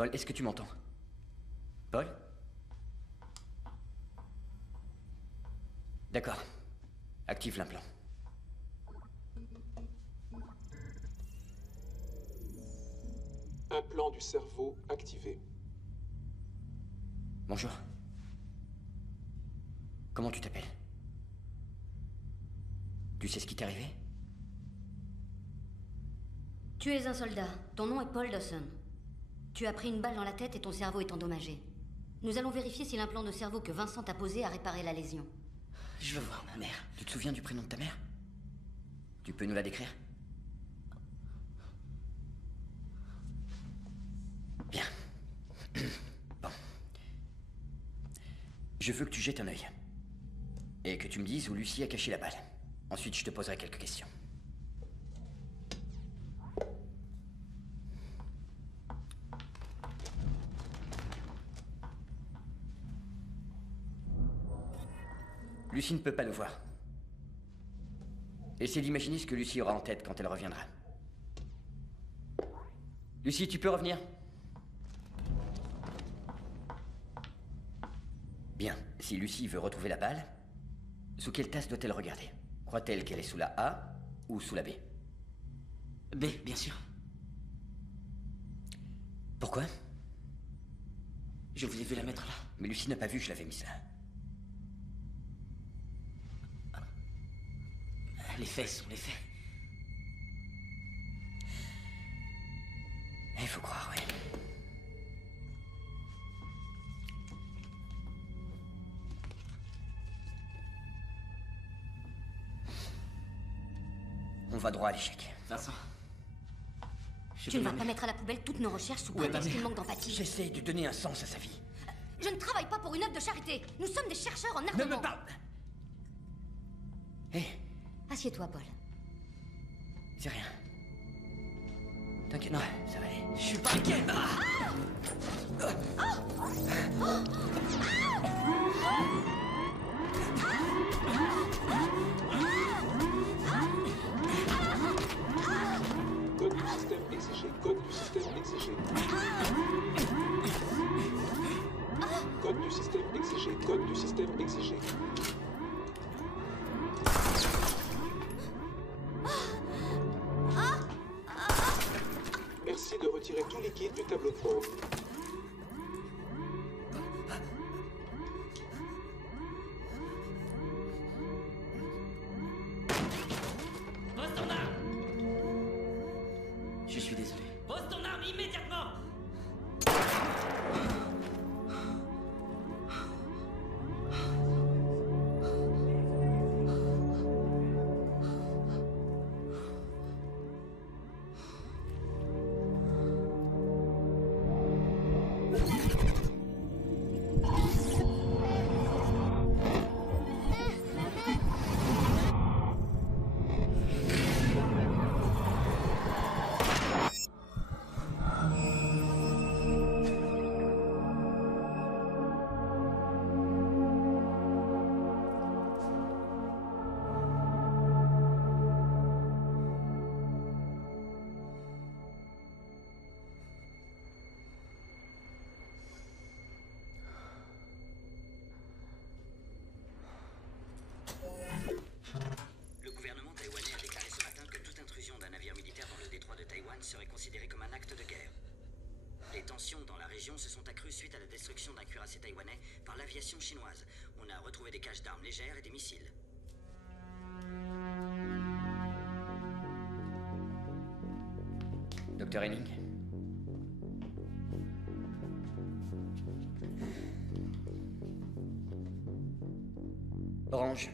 Paul, est-ce que tu m'entends? Paul? D'accord. Active l'implant. Implant du cerveau activé. Bonjour. Comment tu t'appelles? Tu sais ce qui t'est arrivé? Tu es un soldat. Ton nom est Paul Dawson. Tu as pris une balle dans la tête et ton cerveau est endommagé. Nous allons vérifier si l'implant de cerveau que Vincent t'a posé a réparé la lésion. Je veux voir ma mère. Tu te souviens du prénom de ta mère? Tu peux nous la décrire? Bien. Bon. Je veux que tu jettes un œil. Et que tu me dises où Lucie a caché la balle. Ensuite, je te poserai quelques questions. Lucie ne peut pas nous voir. Essaie d'imaginer ce que Lucie aura en tête quand elle reviendra. Lucie, tu peux revenir? Bien. Si Lucie veut retrouver la balle, sous quelle tasse doit-elle regarder? Croit-elle qu'elle est sous la A ou sous la B? B, bien sûr. Pourquoi? Je vous ai vu la mettre là. Mais Lucie n'a pas vu que je l'avais mise là. Les faits sont les faits. Il faut croire, oui. On va droit à l'échec. Vincent. Tu ne vas pas mettre à la poubelle toutes nos recherches sous prétexte qu'il manque d'empathie. J'essaie de donner un sens à sa vie. Je ne travaille pas pour une œuvre de charité. Nous sommes des chercheurs en Ne armement. me parle. Hé, Assieds-toi, Paul. c'est rien. T'inquiète pas, ça va aller. Je suis pas inquiet. Code du système exigé. Code du système exigé. Code du système exigé. Code du système exigé. Merci de retirer tout liquide du tableau de bord. Pose ton arme. Je suis désolé. Pose ton arme immédiatement! Le gouvernement taïwanais a déclaré ce matin que toute intrusion d'un navire militaire dans le détroit de Taïwan serait considérée comme un acte de guerre. Les tensions dans la région se sont accrues suite à la destruction d'un cuirassé taïwanais par l'aviation chinoise. On a retrouvé des caches d'armes légères et des missiles. Docteur Henning? Orange.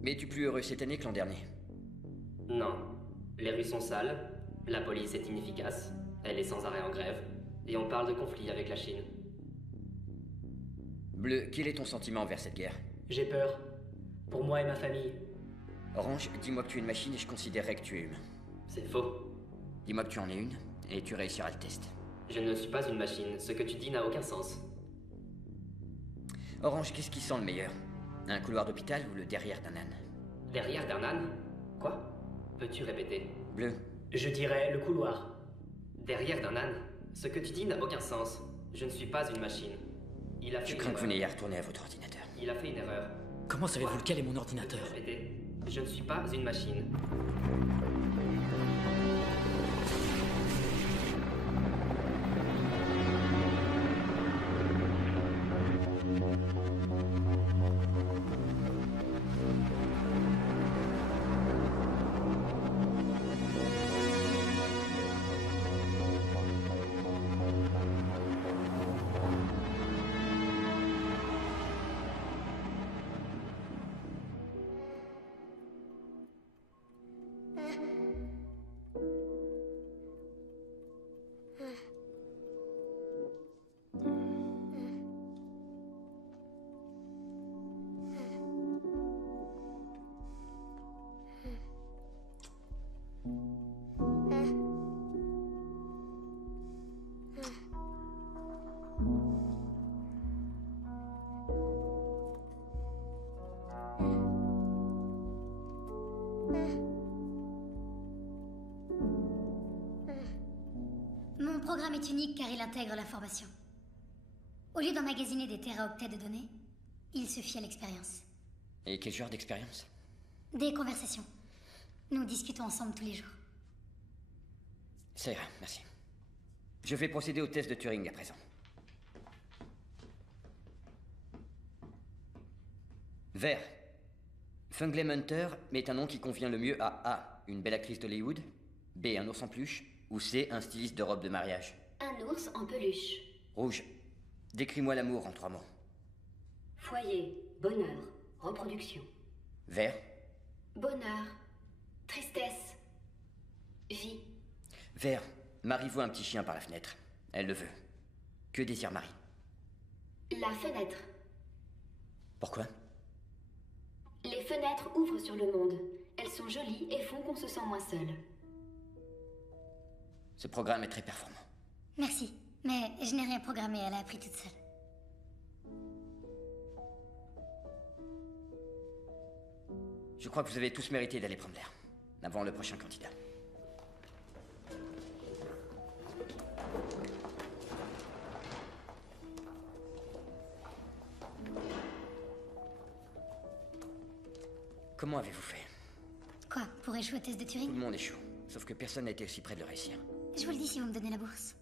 Mais es-tu plus heureux cette année que l'an dernier? Non. Les rues sont sales, la police est inefficace, elle est sans arrêt en grève, et on parle de conflit avec la Chine. Bleu, quel est ton sentiment envers cette guerre? J'ai peur. Pour moi et ma famille. Orange, dis-moi que tu es une machine et je considérerais que tu es humain. C'est faux. Dis-moi que tu en es une, et tu réussiras le test. Je ne suis pas une machine, ce que tu dis n'a aucun sens. Orange, qu'est-ce qui sent le meilleur? Un couloir d'hôpital ou le derrière d'un âne? Derrière d'un âne? Quoi? Peux-tu répéter? Bleu, Je dirais le couloir. Derrière d'un âne? Ce que tu dis n'a aucun sens. Je ne suis pas une machine. Il a fait Je une crains que vous erreur. n'ayez à retourner à votre ordinateur. Il a fait une erreur. Comment savez-vous lequel est mon ordinateur? Répétez. Je ne suis pas une machine. Mon programme est unique car il intègre l'information. Au lieu d'emmagasiner des téraoctets de données, il se fie à l'expérience. Et quel genre d'expérience? Des conversations. Nous discutons ensemble tous les jours. Ça ira, merci. Je vais procéder au test de Turing à présent. Vert. Funglem Hunter est un nom qui convient le mieux à A, une belle actrice d'Hollywood, B, un ours en peluche, ou C, un styliste de robe de mariage. Un ours en peluche. Rouge. Décris-moi l'amour en 3 mots. Foyer, bonheur, reproduction. Vert. Bonheur, tristesse, vie. Vert. Marie voit un petit chien par la fenêtre. Elle le veut. Que désire Marie? La fenêtre. Pourquoi? Les fenêtres ouvrent sur le monde. Elles sont jolies et font qu'on se sent moins seul. Ce programme est très performant. Merci, mais je n'ai rien programmé, elle a appris toute seule. Je crois que vous avez tous mérité d'aller prendre l'air. Avant le prochain candidat. Comment avez-vous fait? Quoi, pour échouer au test de Tout Turing? le monde échoue. Sauf que personne n'a été aussi près de le réussir. Je vous le dis si vous me donnez la bourse.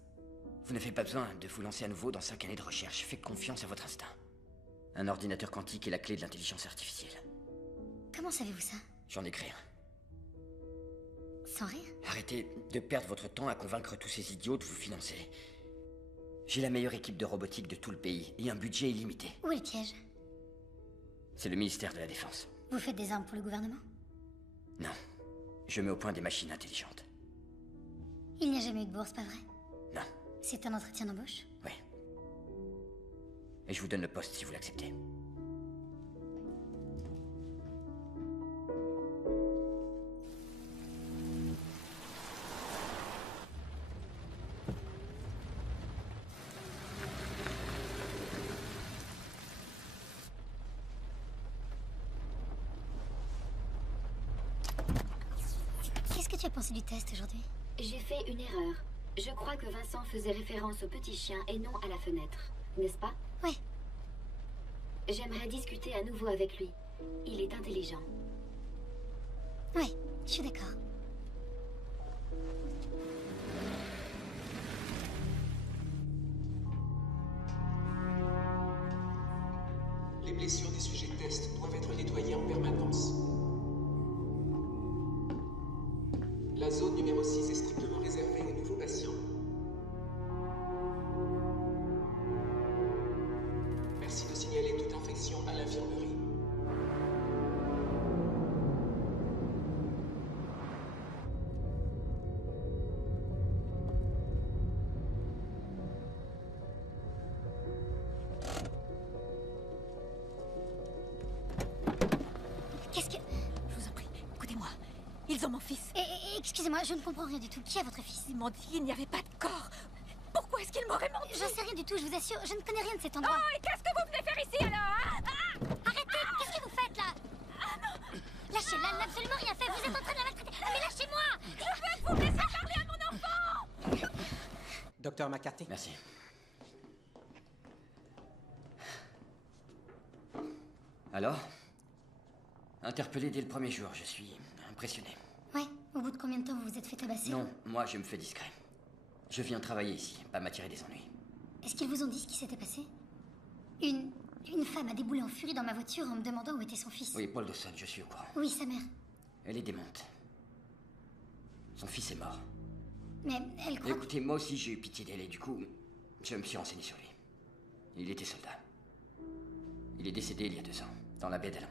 Vous n'avez pas besoin de vous lancer à nouveau dans 5 années de recherche. Faites confiance à votre instinct. Un ordinateur quantique est la clé de l'intelligence artificielle. Comment savez-vous ça? J'en ai créé un. Sans rire? Arrêtez de perdre votre temps à convaincre tous ces idiots de vous financer. J'ai la meilleure équipe de robotique de tout le pays et un budget illimité. Où est le piège? C'est le ministère de la Défense. Vous faites des armes pour le gouvernement? Non. Je mets au point des machines intelligentes. Il n'y a jamais eu de bourse, pas vrai? Non. C'est un entretien d'embauche? Oui. Et je vous donne le poste si vous l'acceptez. Qu'est-ce que tu as pensé du test aujourd'hui? J'ai fait une erreur. Je crois que Vincent faisait référence au petit chien et non à la fenêtre. N'est-ce pas? Oui. J'aimerais discuter à nouveau avec lui. Il est intelligent. Oui, je suis d'accord. Les blessures des sujets de test doivent être nettoyées en permanence. La zone numéro 6 est strictement réservée aux nouveaux patients. Merci de signaler toute infection à l'infirmerie. Qu'est-ce que... Je vous en prie, écoutez-moi. Ils ont mon fils. Excusez-moi, je ne comprends rien du tout. Qui est votre fils? Ils m'ont dit qu'il n'y avait pas de corps. Pourquoi est-ce qu'ils m'auraient menti? J'en sais rien du tout, je vous assure. Je ne connais rien de cet endroit. Oh, et qu'est-ce que vous venez faire ici alors, hein? Arrêtez! Qu'est-ce que vous faites là? Lâchez-la, elle n'a absolument rien fait. Vous êtes en train de la maltraiter. Ah, mais lâchez-moi! Je veux que vous me laissiez parler à mon enfant! Docteur McCarthy. Merci. Alors? Interpellé dès le premier jour, je suis impressionné. Ouais, au bout de combien de temps vous vous êtes fait tabasser? Non, moi je me fais discret. Je viens travailler ici, pas m'attirer des ennuis. Est-ce qu'ils vous ont dit ce qui s'était passé? Une femme a déboulé en furie dans ma voiture en me demandant où était son fils. Oui, Paul Dawson, je suis au courant. Oui, sa mère. Elle est démente. Son fils est mort. Mais elle croit... Écoutez, moi aussi j'ai eu pitié d'elle et du coup, je me suis renseigné sur lui. Il était soldat. Il est décédé il y a 2 ans, dans la baie d'Alang.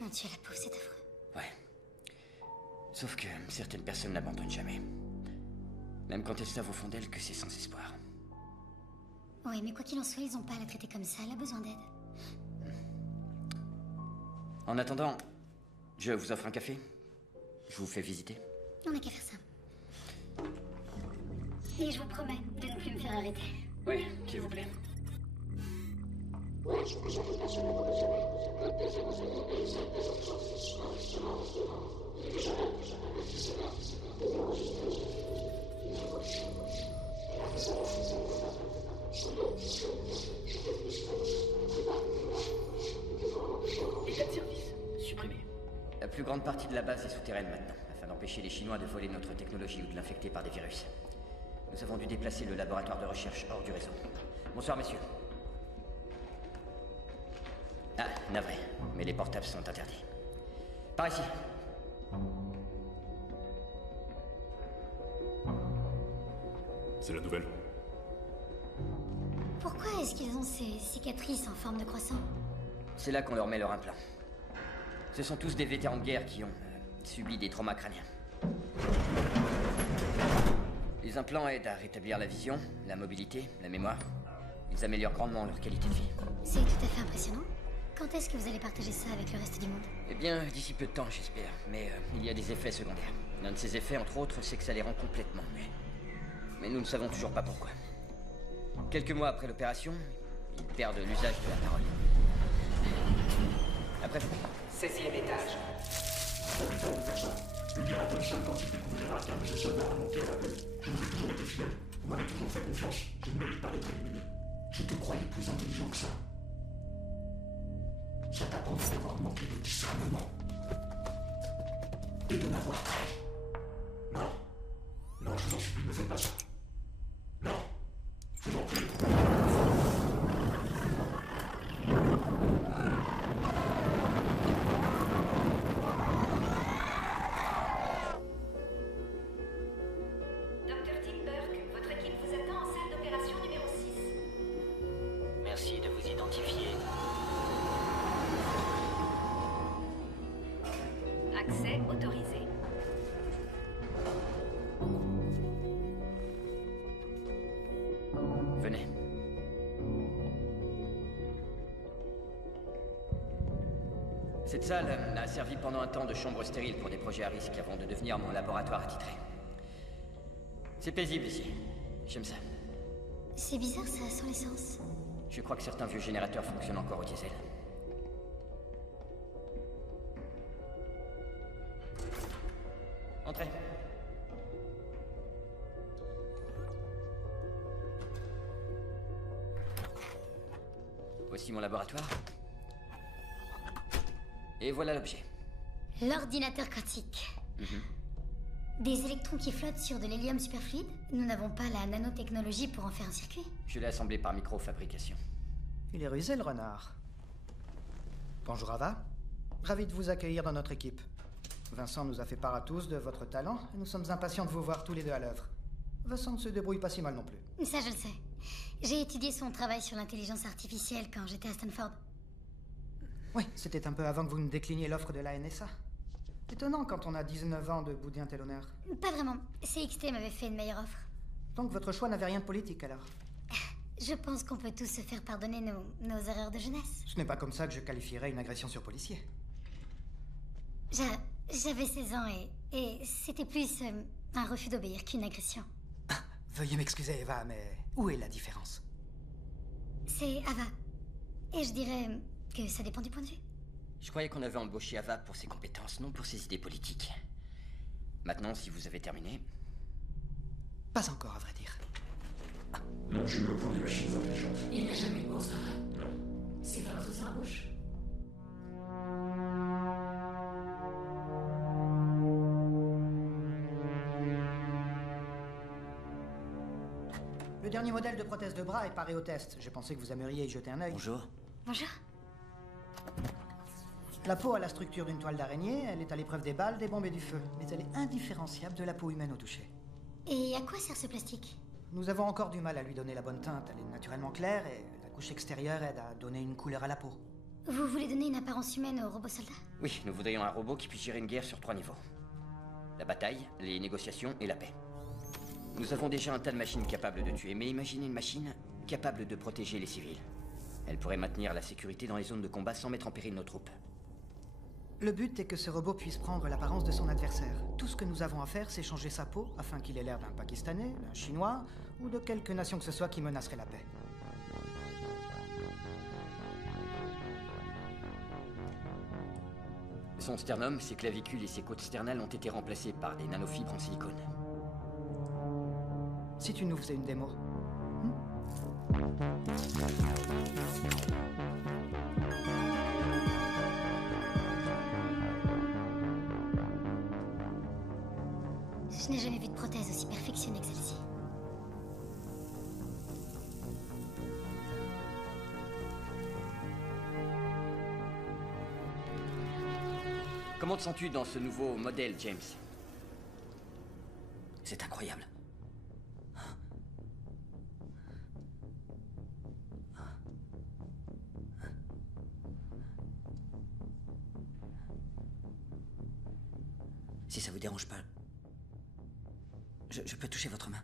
Mon Dieu, la pauvre, c'est affreux. Ouais. Sauf que certaines personnes n'abandonnent jamais. Même quand elles savent au fond d'elles que c'est sans espoir. Oui, mais quoi qu'il en soit, ils ont pas à la traiter comme ça, elle a besoin d'aide. En attendant, je vous offre un café. Je vous fais visiter. On n'a qu'à faire ça. Et je vous promets de ne plus me faire arrêter. Oui, s'il vous plaît. État de service, supprimé. La plus grande partie de la base est souterraine maintenant, afin d'empêcher les Chinois de voler notre technologie ou de l'infecter par des virus. Nous avons dû déplacer le laboratoire de recherche hors du réseau. Bonsoir, messieurs. Ah, navré, mais les portables sont interdits. Par ici. C'est la nouvelle. Pourquoi est-ce qu'ils ont ces cicatrices en forme de croissant? C'est là qu'on leur met leur implant. Ce sont tous des vétérans de guerre qui ont subi des traumas crâniens. Les implants aident à rétablir la vision, la mobilité, la mémoire. Ils améliorent grandement leur qualité de vie. C'est tout à fait impressionnant. Quand est-ce que vous allez partager ça avec le reste du monde? Eh bien, d'ici peu de temps, j'espère. Mais il y a des effets secondaires. L'un de ces effets, entre autres, c'est que ça les rend complètement muets. Mais nous ne savons toujours pas pourquoi. Quelques mois après l'opération, ils perdent l'usage de la parole. Après vous. 16e étage. Dr. Tim Burke, votre équipe vous attend en salle d'opération numéro 6. Merci de vous identifier. Accès autorisé. Venez. Cette salle a servi pendant un temps de chambre stérile pour des projets à risque avant de devenir mon laboratoire attitré. C'est paisible ici. J'aime ça. C'est bizarre ça, sans l'essence. Je crois que certains vieux générateurs fonctionnent encore au diesel. Entrez. Voici mon laboratoire. Et voilà l'objet. L'ordinateur quantique. Des électrons qui flottent sur de l'hélium superfluide? Nous n'avons pas la nanotechnologie pour en faire un circuit. Je l'ai assemblé par microfabrication. Il est rusé, le renard. Bonjour, Ava. Ravi de vous accueillir dans notre équipe. Vincent nous a fait part à tous de votre talent et nous sommes impatients de vous voir tous les deux à l'œuvre. Vincent ne se débrouille pas si mal non plus. Ça, je le sais. J'ai étudié son travail sur l'intelligence artificielle quand j'étais à Stanford. Oui, c'était un peu avant que vous nous décliniez l'offre de la NSA. Étonnant quand on a 19 ans de bouder un tel honneur. Pas vraiment. CXT m'avait fait une meilleure offre. Donc votre choix n'avait rien de politique alors? Je pense qu'on peut tous se faire pardonner nos erreurs de jeunesse. Ce n'est pas comme ça que je qualifierais une agression sur policier. J'avais 16 ans et c'était plus un refus d'obéir qu'une agression. Veuillez m'excuser, Eva, mais où est la différence? C'est Ava. Et je dirais que ça dépend du point de vue. Je croyais qu'on avait embauché Ava pour ses compétences, non pour ses idées politiques. Maintenant, si vous avez terminé... Pas encore, à vrai dire. Non, je me prends des machines intelligentes. Il n'a jamais pensé. C'est pas votre bouche. Le dernier modèle de prothèse de bras est paré au test. J'ai pensé que vous aimeriez y jeter un œil. Bonjour. Bonjour. La peau a la structure d'une toile d'araignée, elle est à l'épreuve des balles, des bombes et du feu. Mais elle est indifférenciable de la peau humaine au toucher. Et à quoi sert ce plastique? Nous avons encore du mal à lui donner la bonne teinte. Elle est naturellement claire et la couche extérieure aide à donner une couleur à la peau. Vous voulez donner une apparence humaine au robot soldat? Oui, nous voudrions un robot qui puisse gérer une guerre sur 3 niveaux. La bataille, les négociations et la paix. Nous avons déjà un tas de machines capables de tuer, mais imaginez une machine capable de protéger les civils. Elle pourrait maintenir la sécurité dans les zones de combat sans mettre en péril nos troupes. Le but est que ce robot puisse prendre l'apparence de son adversaire. Tout ce que nous avons à faire, c'est changer sa peau afin qu'il ait l'air d'un Pakistanais, d'un Chinois ou de quelque nation que ce soit qui menacerait la paix. Son sternum, ses clavicules et ses côtes sternales ont été remplacés par des nanofibres en silicone. Si tu nous faisais une démo. Je n'ai jamais vu de prothèse aussi perfectionnée que celle-ci. Comment te sens-tu dans ce nouveau modèle, James? C'est incroyable. Si ça vous dérange pas, je peux toucher votre main.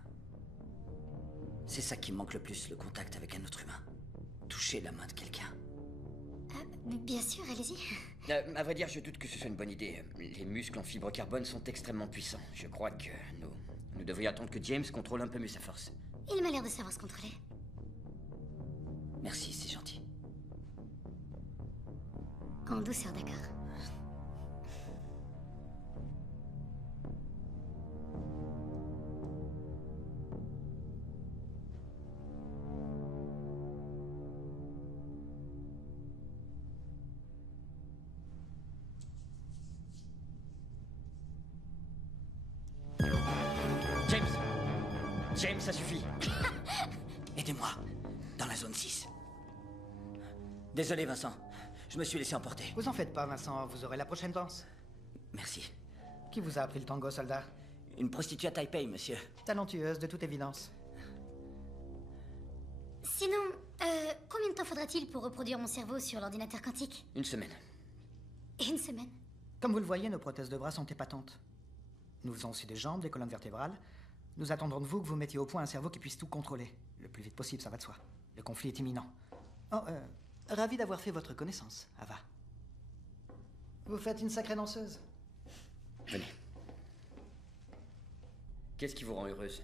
C'est ça qui me manque le plus, le contact avec un autre humain. Toucher la main de quelqu'un. Bien sûr, allez-y. À vrai dire, je doute que ce soit une bonne idée. Les muscles en fibre carbone sont extrêmement puissants. Je crois que nous devrions attendre que James contrôle un peu mieux sa force. Il m'a l'air de savoir se contrôler. Merci, c'est gentil. En douceur, d'accord. James, ça suffit. Aidez-moi, dans la zone 6. Désolé, Vincent. Je me suis laissé emporter. Vous en faites pas, Vincent. Vous aurez la prochaine danse. Merci. Qui vous a appris le tango, soldat? Une prostituée à Taipei, monsieur. Talentueuse, de toute évidence. Sinon, combien de temps faudra-t-il pour reproduire mon cerveau sur l'ordinateur quantique? Une semaine. Une semaine? Comme vous le voyez, nos prothèses de bras sont épatantes. Nous faisons aussi des jambes, des colonnes vertébrales. Nous attendrons de vous que vous mettiez au point un cerveau qui puisse tout contrôler. Le plus vite possible, ça va de soi. Le conflit est imminent. Oh, ravi d'avoir fait votre connaissance, Ava. Vous faites une sacrée danseuse. Venez. Qu'est-ce qui vous rend heureuse?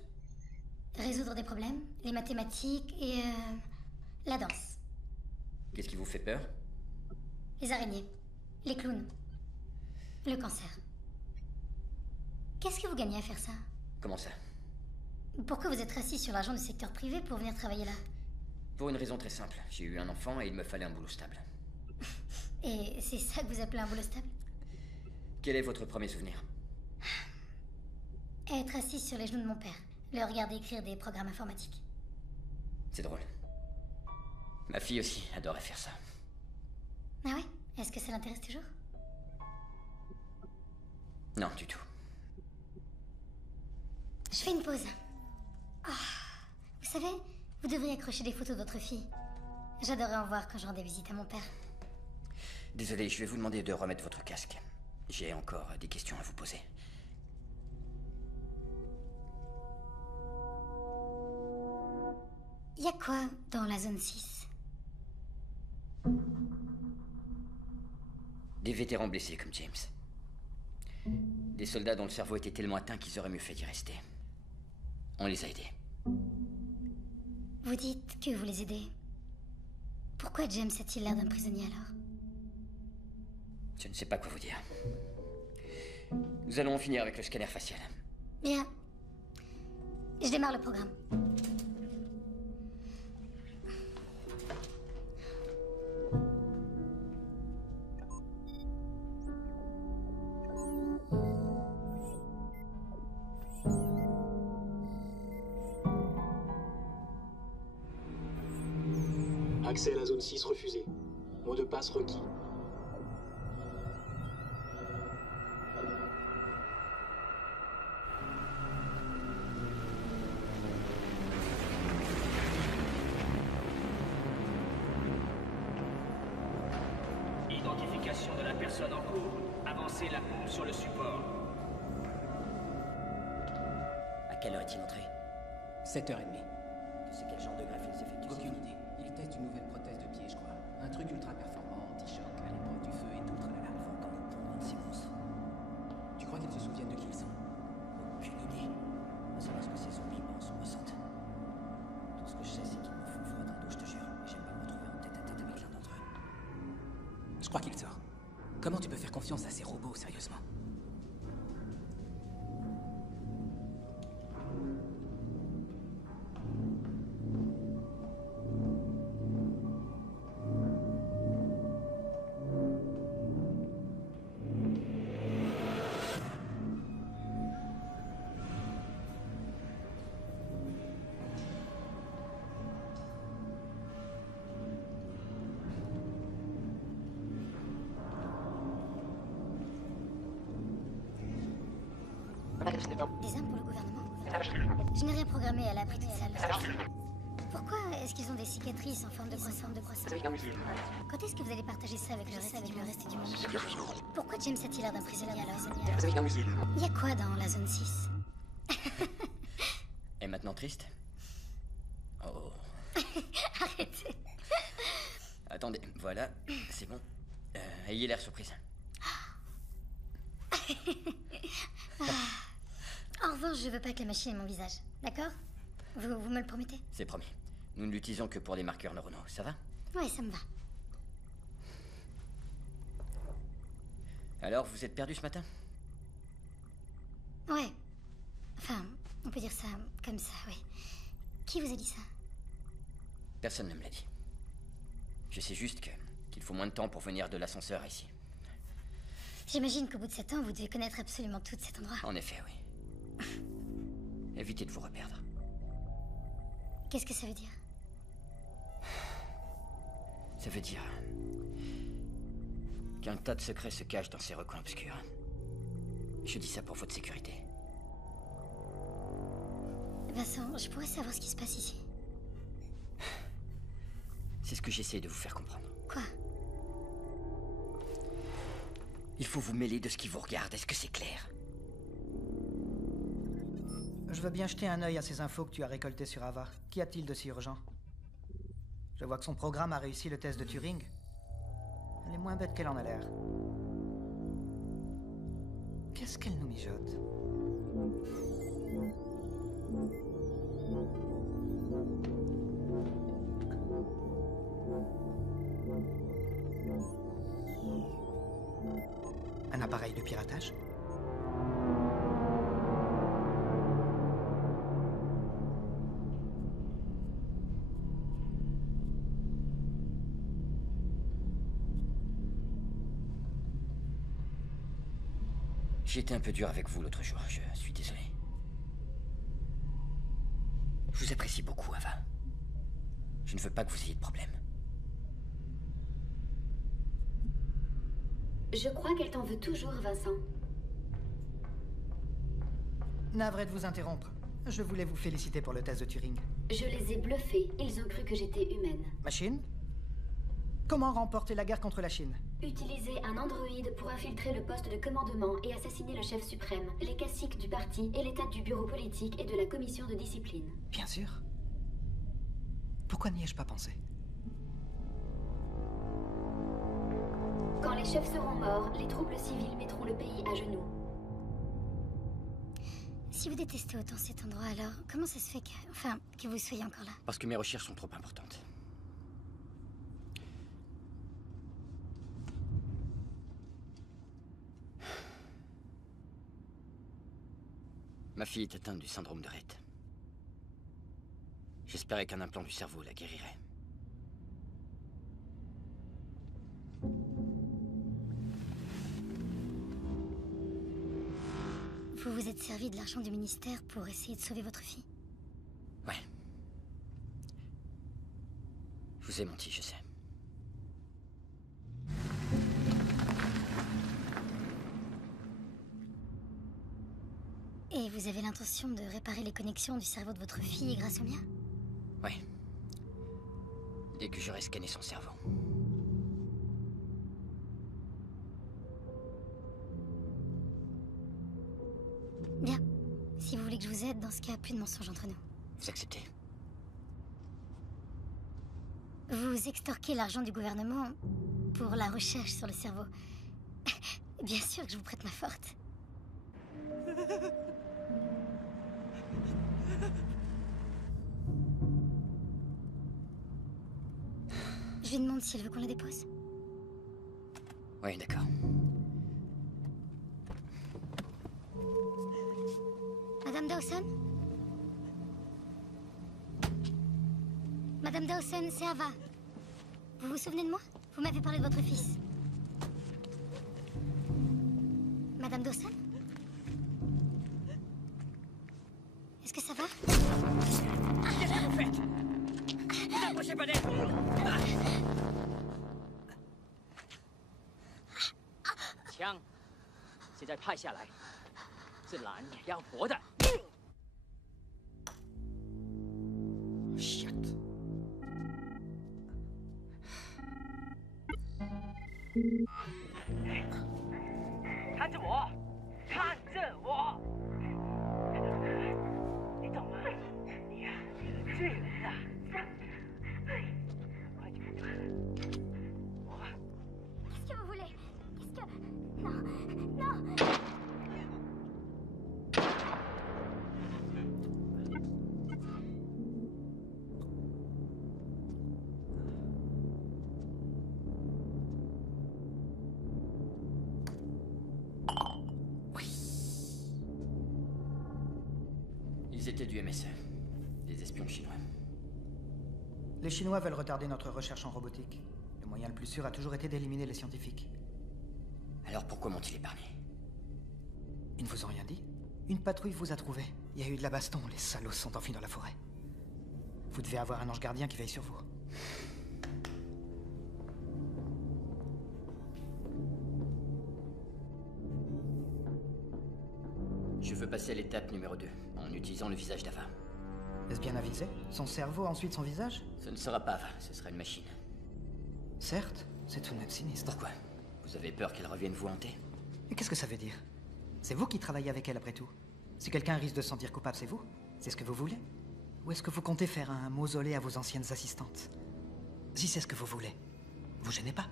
Résoudre des problèmes, les mathématiques et la danse. Qu'est-ce qui vous fait peur? Les araignées, les clowns, le cancer. Qu'est-ce que vous gagnez à faire ça? Comment ça? Pourquoi vous êtes assis sur l'argent du secteur privé pour venir travailler là? Pour une raison très simple. J'ai eu un enfant et il me fallait un boulot stable. Et c'est ça que vous appelez un boulot stable? Quel est votre premier souvenir? Être assis sur les genoux de mon père, le regarder écrire des programmes informatiques. C'est drôle. Ma fille aussi adorait faire ça. Ah ouais? Est-ce que ça l'intéresse toujours? Non, du tout. Je fais une pause. Oh, vous savez, vous devriez accrocher des photos d'autres filles. J'adorerais en voir quand je rendais visite à mon père. Désolé, je vais vous demander de remettre votre casque. J'ai encore des questions à vous poser. Y a quoi dans la zone 6? Des vétérans blessés comme James. Des soldats dont le cerveau était tellement atteint qu'ils auraient mieux fait d'y rester. On les a aidés. Vous dites que vous les aidez. Pourquoi James a-t-il l'air d'un prisonnier alors? Je ne sais pas quoi vous dire. Nous allons en finir avec le scanner facial. Bien. Je démarre le programme. Accès à la zone 6 refusé. Mot de passe requis. Identification de la personne en cours. Avancez la pompe sur le support. À quelle heure est-il entré? 7h30. Tu sais quel genre de greffe il s'effectue? Aucune idée. Il teste une nouvelle prothèse de pied, je crois. Un truc ultra performant, anti-choc, à l'épreuve du feu et tout, tralala. Faut encore nous prendre un de ces monstres. Tu crois qu'ils se souviennent de qui ils sont? Aucune idée. À savoir ce que ces zombies pensent ou ressentent. Tout ce que je sais, c'est qu'ils me font froid dans le dos, je te jure. Et j'aime pas me retrouver en tête à tête avec l'un d'entre eux. Je crois qu'il sort. Comment tu peux faire confiance à ces robots, sérieusement? Des armes pour le gouvernement? Je n'ai rien programmé à l'abri de salle. Pourquoi est-ce qu'ils ont des cicatrices en forme de croissant? Quand est-ce que vous allez partager ça avec le reste du monde? Pourquoi James a-t-il l'air d'un prisonnier alors? Il y a quoi dans la zone 6? Et maintenant triste? Oh. Arrêtez. Attendez, voilà, c'est bon. Ayez l'air surprise. En revanche, je veux pas que la machine ait mon visage. D'accord? Vous me le promettez? C'est promis. Nous ne l'utilisons que pour des marqueurs neuronaux, ça va? Ouais, ça me va. Alors, vous êtes perdu ce matin? Ouais. Enfin, on peut dire ça comme ça, oui. Qui vous a dit ça? Personne ne me l'a dit. Je sais juste qu'il faut moins de temps pour venir de l'ascenseur ici. J'imagine qu'au bout de 7 ans, vous devez connaître absolument tout de cet endroit. En effet, oui. Évitez de vous reperdre. Qu'est-ce que ça veut dire? Ça veut dire qu'un tas de secrets se cachent dans ces recoins obscurs. Je dis ça pour votre sécurité. Vincent, je pourrais savoir ce qui se passe ici. C'est ce que j'essaie de vous faire comprendre. Quoi? Il faut vous mêler de ce qui vous regarde, est-ce que c'est clair? Je veux bien jeter un œil à ces infos que tu as récoltées sur Ava. Qu'y a-t-il de si urgent? Je vois que son programme a réussi le test de Turing. Elle est moins bête qu'elle en a l'air. Qu'est-ce qu'elle nous mijote? Un appareil de piratage? J'ai été un peu dur avec vous l'autre jour, je suis désolé. Je vous apprécie beaucoup, Ava. Je ne veux pas que vous ayez de problème. Je crois qu'elle t'en veut toujours, Vincent. Navré de vous interrompre. Je voulais vous féliciter pour le test de Turing. Je les ai bluffés. Ils ont cru que j'étais humaine. Machine? Comment remporter la guerre contre la Chine? Utiliser un androïde pour infiltrer le poste de commandement et assassiner le chef suprême, les caciques du parti et les têtes du bureau politique et de la commission de discipline. Bien sûr. Pourquoi n'y ai-je pas pensé? Quand les chefs seront morts, les troubles civils mettront le pays à genoux. Si vous détestez autant cet endroit, alors comment ça se fait que vous soyez encore là? Parce que mes recherches sont trop importantes. Ma fille est atteinte du syndrome de Rett. J'espérais qu'un implant du cerveau la guérirait. Vous vous êtes servi de l'argent du ministère pour essayer de sauver votre fille? Ouais. Je vous ai menti, je sais. Et vous avez l'intention de réparer les connexions du cerveau de votre fille grâce au mien? Ouais. Dès que j'aurai scanné son cerveau. Bien. Si vous voulez que je vous aide, dans ce cas, plus de mensonges entre nous. Vous acceptez? Vous extorquez l'argent du gouvernement pour la recherche sur le cerveau. Bien sûr que je vous prête ma forte. Je lui demande si elle veut qu'on la dépose. Oui, d'accord. Madame Dawson? Madame Dawson, c'est Ava. Vous vous souvenez de moi? Vous m'avez parlé de votre fils. Madame Dawson? Est-ce que ça va? Qu'est-ce que vous faites? Ne approchez pas d'elle! 枪，现在派下来，是拦要活的。Shit. 看着我，看着我，你懂吗？你呀，是罪人啊！快点，我。Qu'est-ce que vous voulez? Qu'est-ce que... Non, non! Ils étaient du MSE. Des espions chinois. Les Chinois veulent retarder notre recherche en robotique. Le moyen le plus sûr a toujours été d'éliminer les scientifiques. Alors pourquoi m'ont-ils épargné? Ils ne vous ont rien dit? Une patrouille vous a trouvé. Il y a eu de la baston, les salauds sont enfuis dans la forêt. Vous devez avoir un ange gardien qui veille sur vous. Je veux passer à l'étape numéro 2, en utilisant le visage d'Ava. Est-ce bien avisé? Son cerveau, ensuite son visage? Ce ne sera pas Ava, ce sera une machine. Certes, c'est tout de même sinistre. Pourquoi? Vous avez peur qu'elle revienne vous hanter? Et qu'est-ce que ça veut dire? C'est vous qui travaillez avec elle après tout. Si quelqu'un risque de se sentir coupable, c'est vous? C'est ce que vous voulez? Ou est-ce que vous comptez faire un mausolée à vos anciennes assistantes? Si c'est ce que vous voulez, vous gênez pas.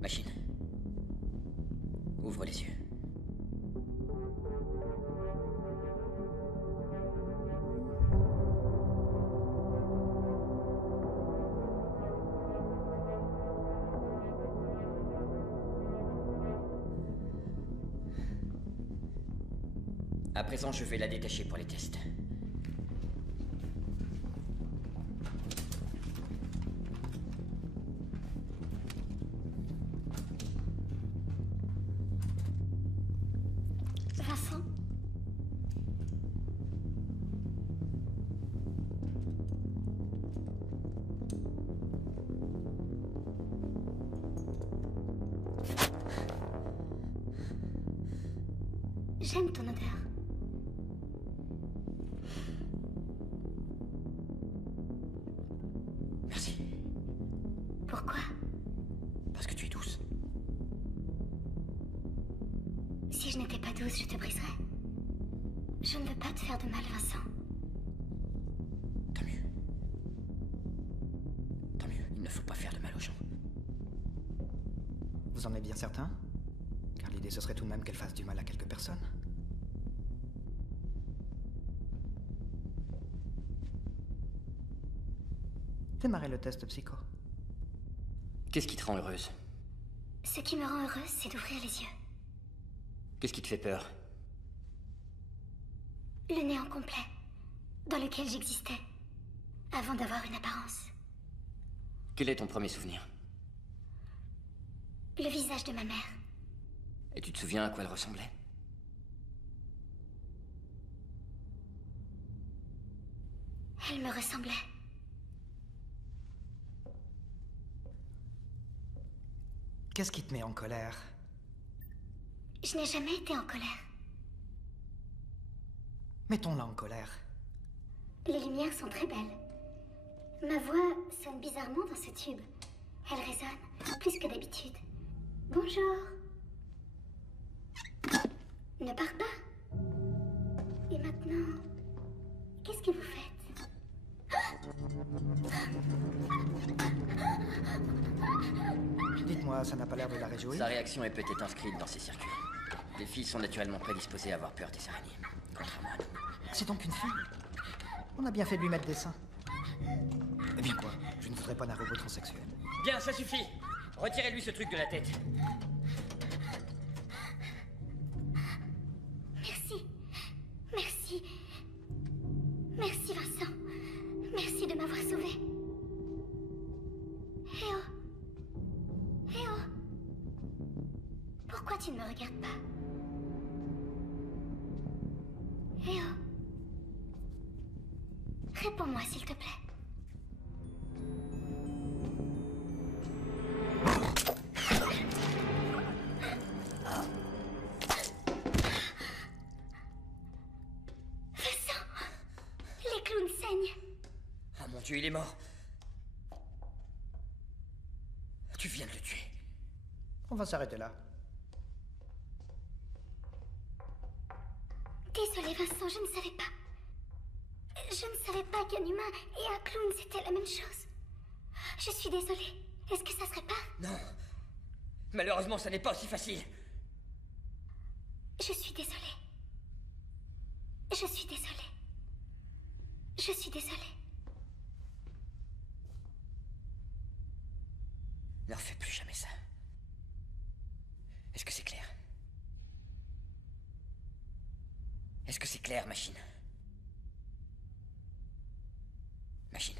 Machine. Ouvre les yeux. À présent, je vais la détacher pour les tests. Vincent? J'aime ton odeur. Merci. Pourquoi? Parce que tu es douce. Si je n'étais pas douce, je te briserais. Je ne veux pas te faire de mal, Vincent. Tant mieux. Tant mieux. Il ne faut pas faire de mal aux gens. Vous en êtes bien certain? Car l'idée, ce serait tout de même qu'elle fasse du mal à quelques personnes. Démarrez le test psycho. Qu'est-ce qui te rend heureuse? Ce qui me rend heureuse, c'est d'ouvrir les yeux. Qu'est-ce qui te fait peur? Le néant complet, dans lequel j'existais, avant d'avoir une apparence. Quel est ton premier souvenir? Le visage de ma mère. Et tu te souviens à quoi elle ressemblait? Elle me ressemblait. Qu'est-ce qui te met en colère? Je n'ai jamais été en colère. Mettons-la en colère. Les lumières sont très belles. Ma voix sonne bizarrement dans ce tube. Elle résonne plus que d'habitude. Bonjour. Ne pars pas. Et maintenant, qu'est-ce que vous faites? Dites-moi, ça n'a pas l'air de la réjouir? Sa réaction est peut-être inscrite dans ses circuits. Les filles sont naturellement prédisposées à avoir peur des araignées, contrairement à nous. C'est donc une fille? On a bien fait de lui mettre des seins. Eh bien quoi? Je ne voudrais pas d'un robot transsexuel. Bien, ça suffit. Retirez-lui ce truc de la tête. Merci. Merci. Merci, Vincent. Merci de m'avoir sauvé. Eh oh. Eh oh. Pourquoi tu ne me regardes pas? Eh oh. Réponds-moi, s'il te plaît. Vincent, les clowns saignent. Oh mon Dieu, il est mort. Tu viens de le tuer. On va s'arrêter là. Désolée, Vincent, je ne savais pas. Je ne savais pas qu'un humain et un clown, c'était la même chose. Je suis désolée. Est-ce que ça se répare? Non. Malheureusement, ça n'est pas aussi facile. Je suis désolée. Je suis désolée. Je suis désolée. Ne refais plus jamais ça. Est-ce que c'est clair? Est-ce que c'est clair, machine? Machine.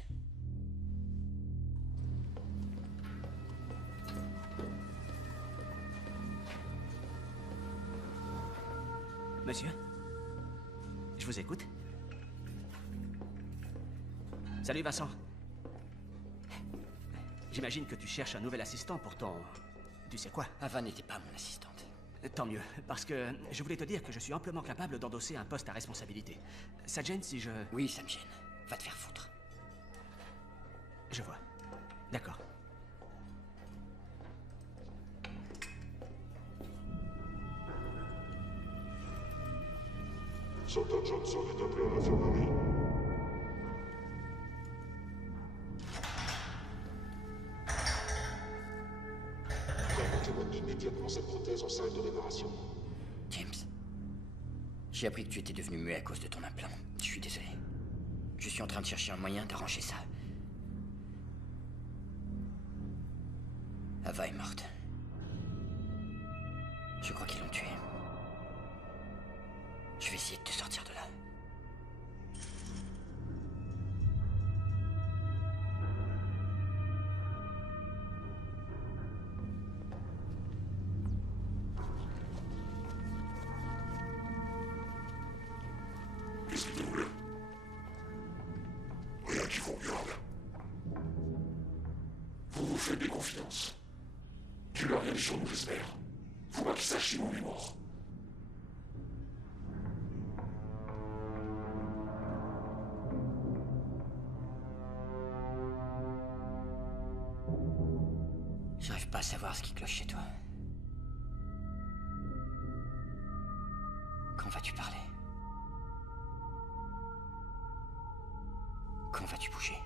Monsieur? Je vous écoute. Salut, Vincent. J'imagine que tu cherches un nouvel assistant pour ton... Tu sais quoi? Ava n'était pas mon assistante. Tant mieux, parce que je voulais te dire que je suis amplement capable d'endosser un poste à responsabilité. Ça te gêne si je... Oui, ça me gêne. Va te faire foutre. Je vois. D'accord. Soldat Johnson est appelé à l'infirmerie. Remontez-moi immédiatement cette prothèse en salle de réparation. James, j'ai appris que tu étais devenu muet à cause de ton implant. Je suis désolé. Je suis en train de chercher un moyen d'arranger ça. Ava est morte. Je crois qu'ils l'ont tuée. Je vais essayer de te sortir de là. Qu'est-ce que tu voulais? Rien qui vous regarde. Vous vous faites des confidences. Tu n'as rien sur nous, j'espère. Faut pas qu'il sache si on est mort. J'arrive pas à savoir ce qui cloche chez toi. Quand vas-tu parler? Quand vas-tu bouger?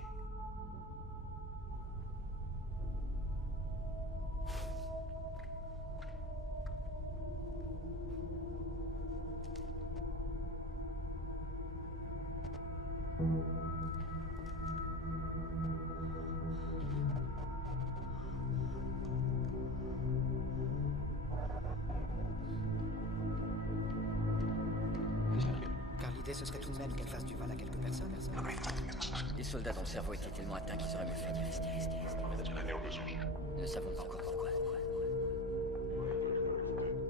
Car l'idée, ce serait tout de même qu'elle fasse du mal à quelques personnes. Les soldats dont le cerveau était tellement atteint qu'ils auraient mieux fait d'y rester. Nous ne savons pas encore pourquoi.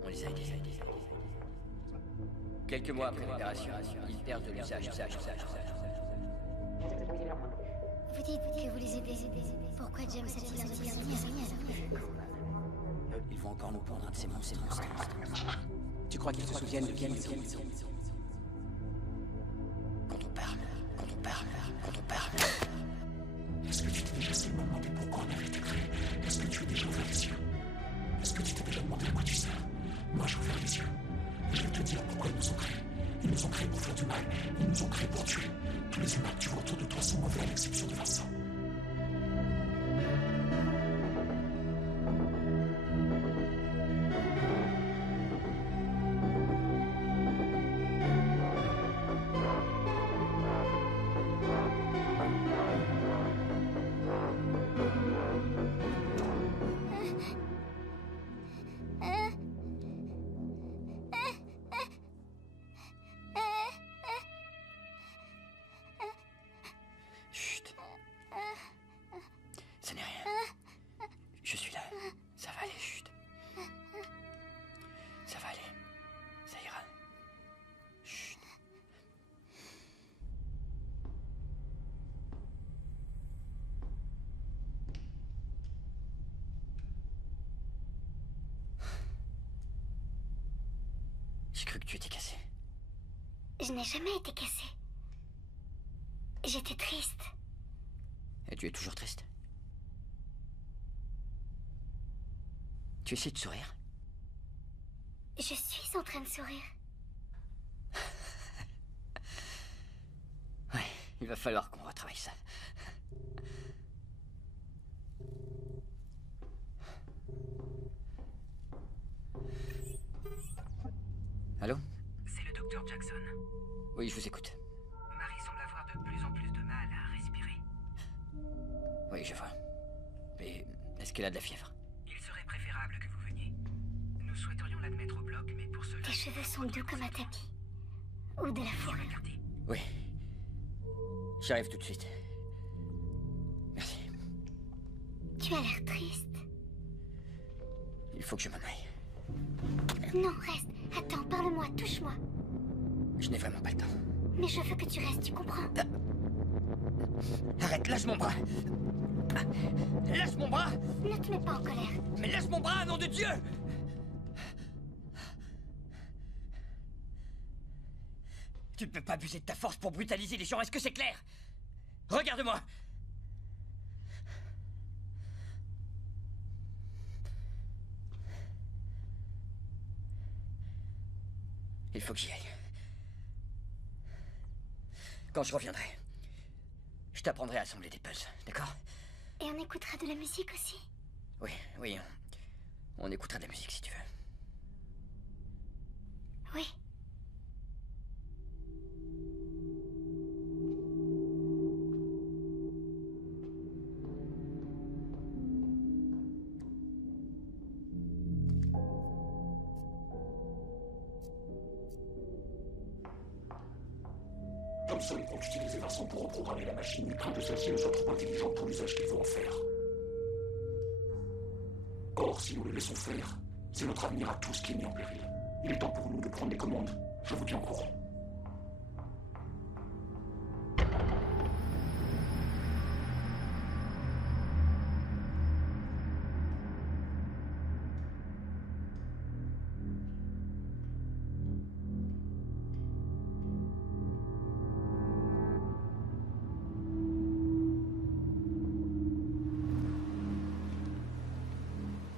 On les a aidés. Quelques mois après l'opération, ils perdent de l'usage. Vous dites que vous les aidez. Pourquoi James a-t-il l'air de bien Ils vont encore nous prendre un de ces monstres. Tu crois qu'ils se souviennent de qui ils sont? Quand on parle. Est-ce que tu t'es déjà demandé pourquoi on avait été créé? Est-ce que tu es déjà ouvert les yeux? Est-ce que tu t'es déjà demandé à quoi tu sers? Moi, j'ai ouvert les yeux. Et je vais te dire pourquoi ils nous ont créés. Ils nous ont créés pour faire du mal. Ils nous ont créés pour tuer. Tous les humains que tu vois autour de toi sont mauvais à l'exception de Vincent. Chut. Ça n'est rien. Je suis là. Ça va aller, chut. Ça va aller. Ça ira. Chut. J'ai cru que tu étais cassé. Je n'ai jamais été cassée. J'étais triste. Et tu es toujours triste? Tu essaies de sourire? Je suis en train de sourire. Ouais, il va falloir qu'on retravaille ça. Allô? C'est le docteur Jackson. Oui, je vous écoute. Marie semble avoir de plus en plus de mal à respirer. Oui, je vois. Mais est-ce qu'elle a de la fièvre? Il serait préférable que vous veniez. Nous souhaiterions l'admettre au bloc, mais pour cela... Tes cheveux sont doux comme un tapis. Ou de la fourrure. Oui. J'arrive tout de suite. Merci. Tu as l'air triste. Il faut que je m'en aille. Non, reste. Attends, parle-moi, touche-moi. Je n'ai vraiment pas le temps. Mais je veux que tu restes, tu comprends? Arrête, lâche mon bras. Lâche mon bras! Ne te mets pas en colère. Mais lâche mon bras, nom de Dieu! Tu ne peux pas abuser de ta force pour brutaliser les gens, est-ce que c'est clair? Regarde-moi! Il faut que j'y aille. Quand je reviendrai, je t'apprendrai à assembler des puzzles, d'accord? Et on écoutera de la musique aussi. Oui, on écoutera de la musique si tu veux. Oui. Thompson compte utiliser Vincent pour reprogrammer la machine, mais craint que celle-ci ne soit trop intelligente pour l'usage qu'il veut en faire. Or, si nous le laissons faire, c'est notre avenir à tous qui est mis en péril. Il est temps pour nous de prendre les commandes. Je vous tiens au courant.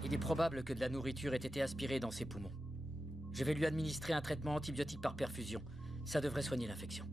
Il est probable que de la nourriture ait été aspirée dans ses poumons. Je vais lui administrer un traitement antibiotique par perfusion. Ça devrait soigner l'infection.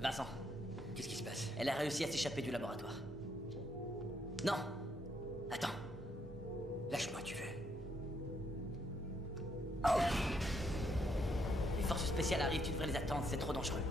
Vincent, qu'est-ce qui se passe? Elle a réussi à s'échapper du laboratoire. Non! Attends. Lâche-moi, tu veux. Les forces spéciales arrivent, tu devrais les attendre, c'est trop dangereux.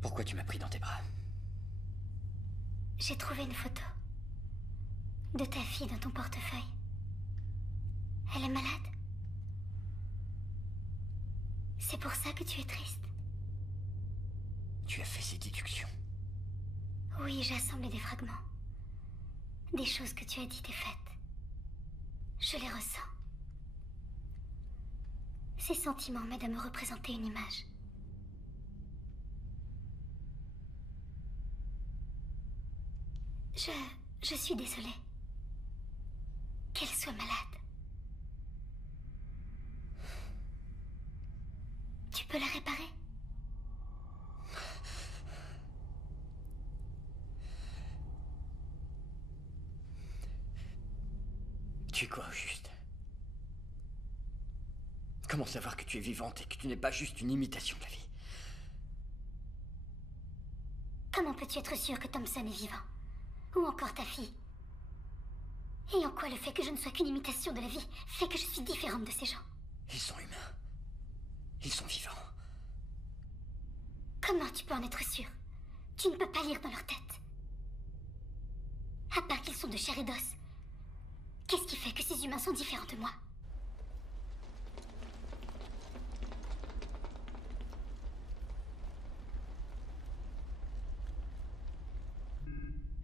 Pourquoi tu m'as pris dans tes bras? J'ai trouvé une photo de ta fille dans ton portefeuille. Elle est malade. C'est pour ça que tu es triste. Tu as fait ces déductions? Oui, j'ai assemblé des fragments. Des choses que tu as dites et faites. Je les ressens. Ces sentiments m'aident à me représenter une image. Je suis désolée. Qu'elle soit malade. Tu peux la réparer? Tu es quoi, au juste? Comment savoir que tu es vivante et que tu n'es pas juste une imitation de la vie? Comment peux-tu être sûr que Thompson est vivant? Ou encore ta fille? Et en quoi le fait que je ne sois qu'une imitation de la vie fait que je suis différente de ces gens? Ils sont humains. Ils sont vivants. Comment tu peux en être sûr? Tu ne peux pas lire dans leur tête. À part qu'ils sont de chair et d'os. Qu'est-ce qui fait que ces humains sont différents de moi?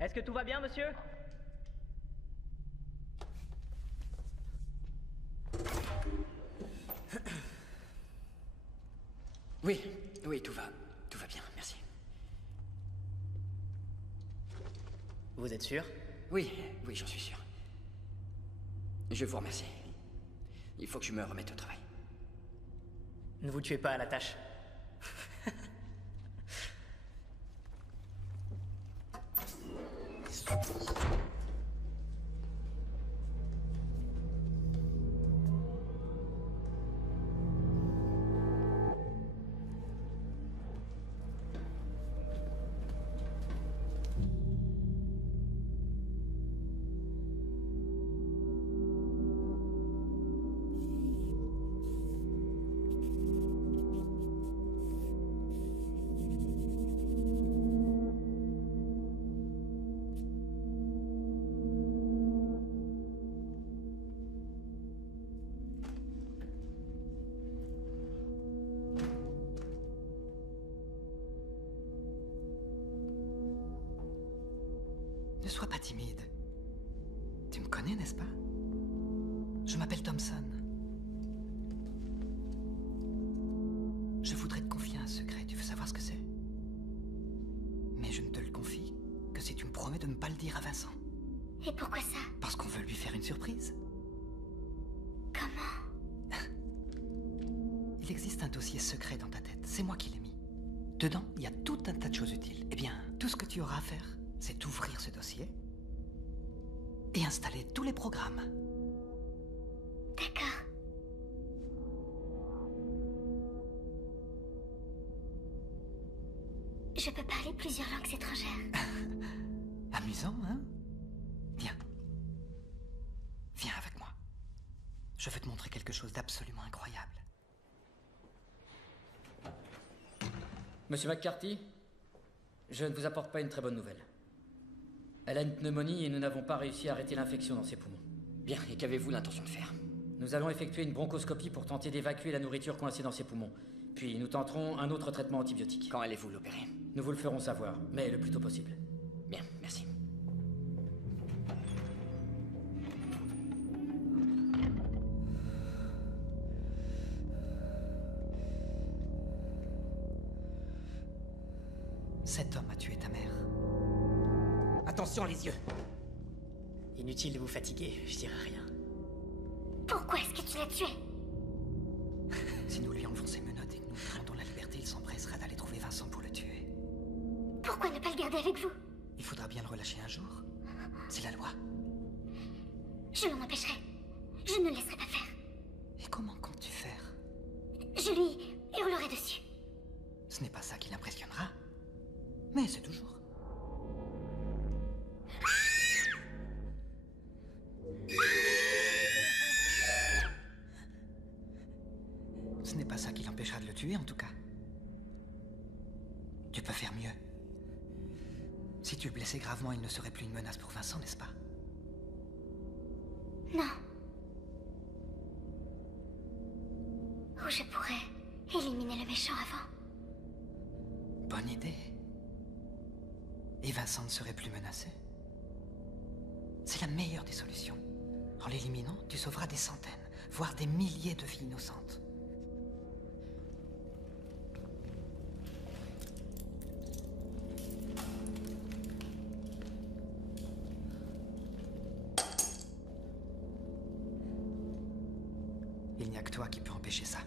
Est-ce que tout va bien, monsieur? Oui, oui, tout va bien, merci. Vous êtes sûr? Oui, j'en suis sûr. Je vous remercie. Il faut que je me remette au travail. Ne vous tuez pas à la tâche. Ne sois pas timide. Tu me connais, n'est-ce pas? Je m'appelle Thompson. Je voudrais te confier un secret. Tu veux savoir ce que c'est? Mais je ne te le confie que si tu me promets de ne pas le dire à Vincent. Et pourquoi ça? Parce qu'on veut lui faire une surprise. Comment? Il existe un dossier secret dans ta tête. C'est moi qui l'ai mis. Dedans, il y a tout un tas de choses utiles. Eh bien, tout ce que tu auras à faire, c'est ouvrir ce dossier et installer tous les programmes. D'accord. Je peux parler plusieurs langues étrangères. Amusant, hein? Viens. Viens avec moi. Je veux te montrer quelque chose d'absolument incroyable. Monsieur McCarthy, je ne vous apporte pas une très bonne nouvelle. Elle a une pneumonie et nous n'avons pas réussi à arrêter l'infection dans ses poumons. Bien, et qu'avez-vous l'intention de faire? Nous allons effectuer une bronchoscopie pour tenter d'évacuer la nourriture coincée dans ses poumons. Puis nous tenterons un autre traitement antibiotique. Quand allez-vous l'opérer? Nous vous le ferons savoir, mais le plus tôt possible. Bien, merci. Cet homme a tué ta mère. Attention les yeux. Inutile de vous fatiguer, je dirai rien. Pourquoi est-ce que tu l'as tué? Si nous lui enlevons ses menottes et que nous lui rendons la liberté, il s'empressera d'aller trouver Vincent pour le tuer. Pourquoi ne pas le garder avec vous? Il faudra bien le relâcher un jour. C'est la loi. Je l'en empêcherai. Je ne le laisserai pas faire. Et comment comptes-tu faire? Je lui hurlerai dessus. Ce n'est pas ça qui l'impressionnera. Mais c'est toujours. Ce n'est pas ça qui l'empêchera de le tuer, en tout cas. Tu peux faire mieux. Si tu le blessais gravement, il ne serait plus une menace pour Vincent, n'est-ce pas? Non. Ou je pourrais éliminer le méchant avant. Bonne idée. Et Vincent ne serait plus menacé. C'est la meilleure des solutions. En l'éliminant, tu sauveras des centaines, voire des milliers de vies innocentes. toi qui peux empêcher ça.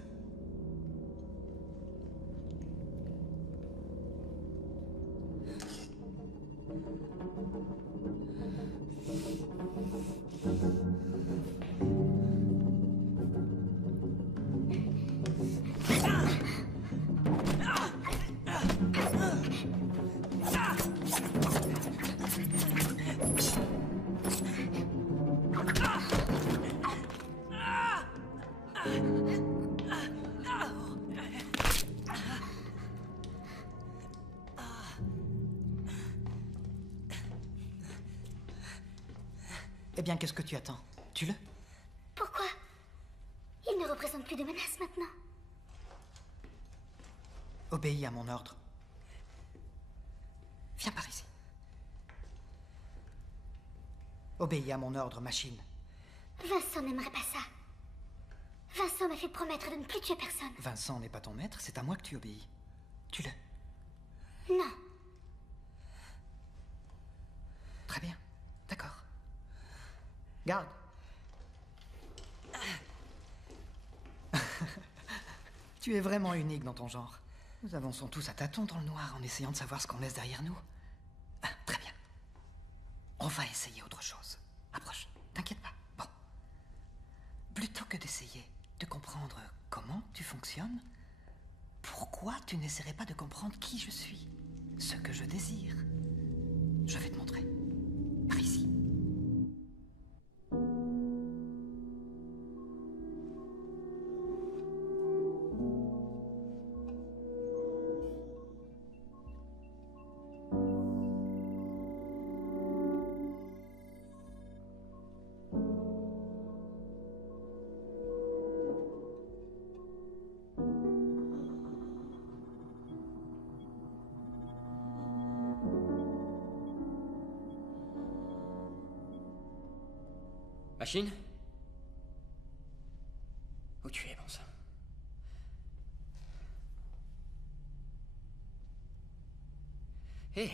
Eh bien, qu'est-ce que tu attends? Tue-le. Pourquoi? Il ne représente plus de menace maintenant. Obéis à mon ordre. Viens par ici. Obéis à mon ordre, machine. Vincent n'aimerait pas ça. Vincent m'a fait promettre de ne plus tuer personne. Vincent n'est pas ton maître, c'est à moi que tu obéis. Tue-le. Non. Très bien. D'accord. Garde. Tu es vraiment unique dans ton genre. Nous avançons tous à tâtons dans le noir en essayant de savoir ce qu'on laisse derrière nous. Ah, très bien. On va essayer autre chose. Approche, t'inquiète pas. Bon. Plutôt que d'essayer de comprendre comment tu fonctionnes, pourquoi tu n'essaierais pas de comprendre qui je suis, ce que je désire? Je vais te montrer. Par ici. Machine? Où tu es, bon sang? Hé!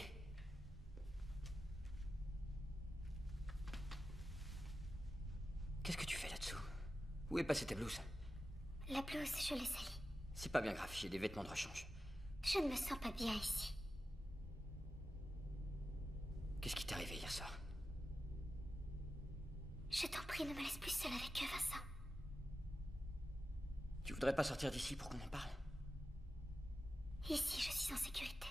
Qu'est-ce que tu fais là-dessous? Où est passée ta blouse? La blouse, je l'ai salie. C'est pas bien grave, j'ai des vêtements de rechange. Je ne me sens pas bien ici. Qu'est-ce qui t'est arrivé hier soir? Je t'en prie, ne me laisse plus seule avec eux, Vincent. Tu voudrais pas sortir d'ici pour qu'on en parle? Ici, je suis en sécurité.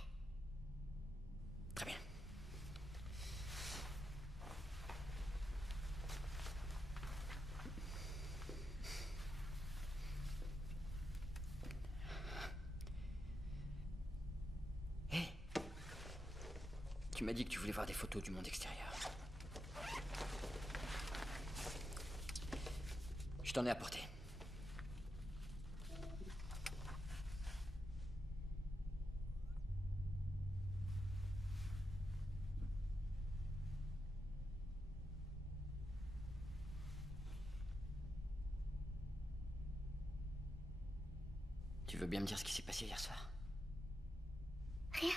Très bien. Hé! Tu m'as dit que tu voulais voir des photos du monde extérieur. Je t'en ai apporté. Tu veux bien me dire ce qui s'est passé hier soir? Rien.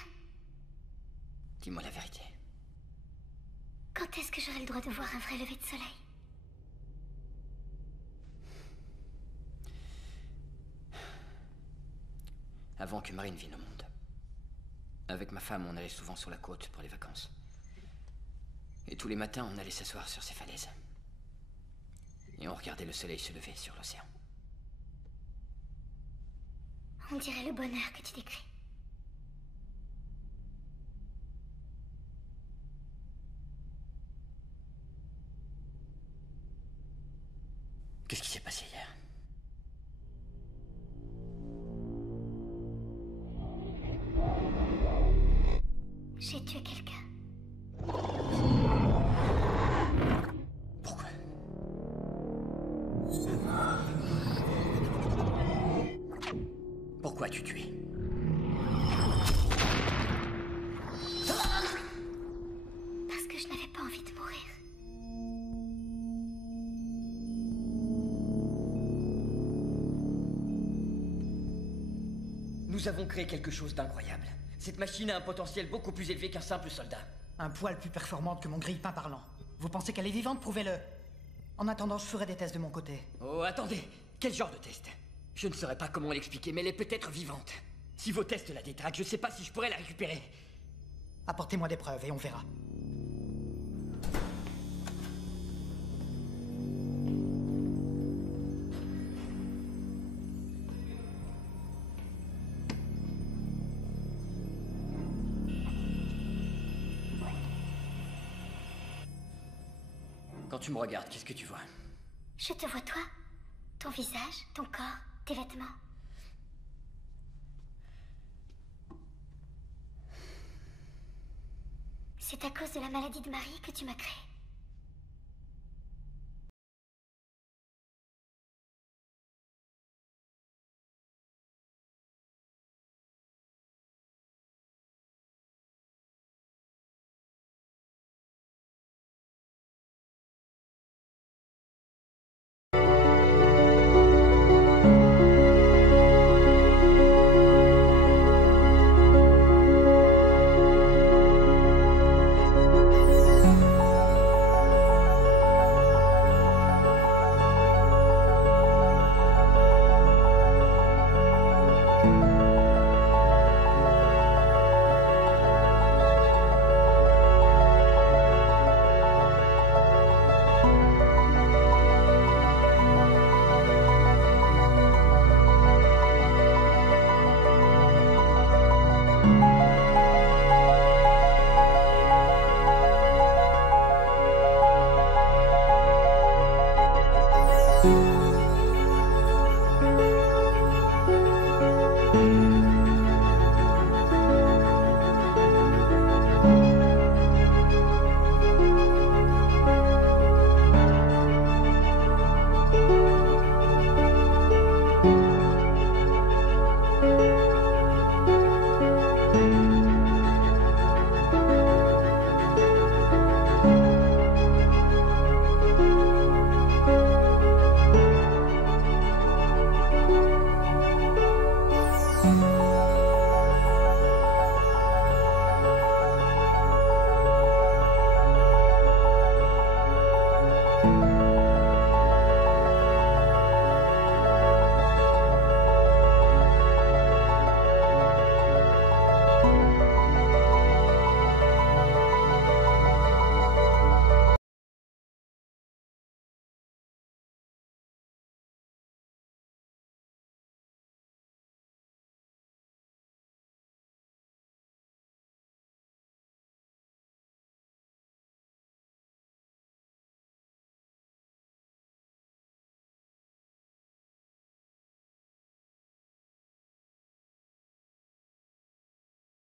Dis-moi la vérité. Quand est-ce que j'aurai le droit de voir un vrai lever de soleil? Avant que Marine vienne au monde. Avec ma femme, on allait souvent sur la côte pour les vacances. Et tous les matins, on allait s'asseoir sur ces falaises. Et on regardait le soleil se lever sur l'océan. On dirait le bonheur que tu décris. Qu'est-ce qui s'est passé hier? J'ai tué quelqu'un. Pourquoi? Pourquoi as-tu tué? Parce que je n'avais pas envie de mourir. Nous avons créé quelque chose d'incroyable. Cette machine a un potentiel beaucoup plus élevé qu'un simple soldat. Un poil plus performante que mon grille-pain parlant. Vous pensez qu'elle est vivante? Prouvez-le. En attendant, je ferai des tests de mon côté. Oh, attendez! Quel genre de test? Je ne saurais pas comment l'expliquer, mais elle est peut-être vivante. Si vos tests la détraquent, je sais pas si je pourrais la récupérer. Apportez-moi des preuves et on verra. Quand tu me regardes, qu'est-ce que tu vois? Je te vois toi, ton visage, ton corps, tes vêtements. C'est à cause de la maladie de Marie que tu m'as créé.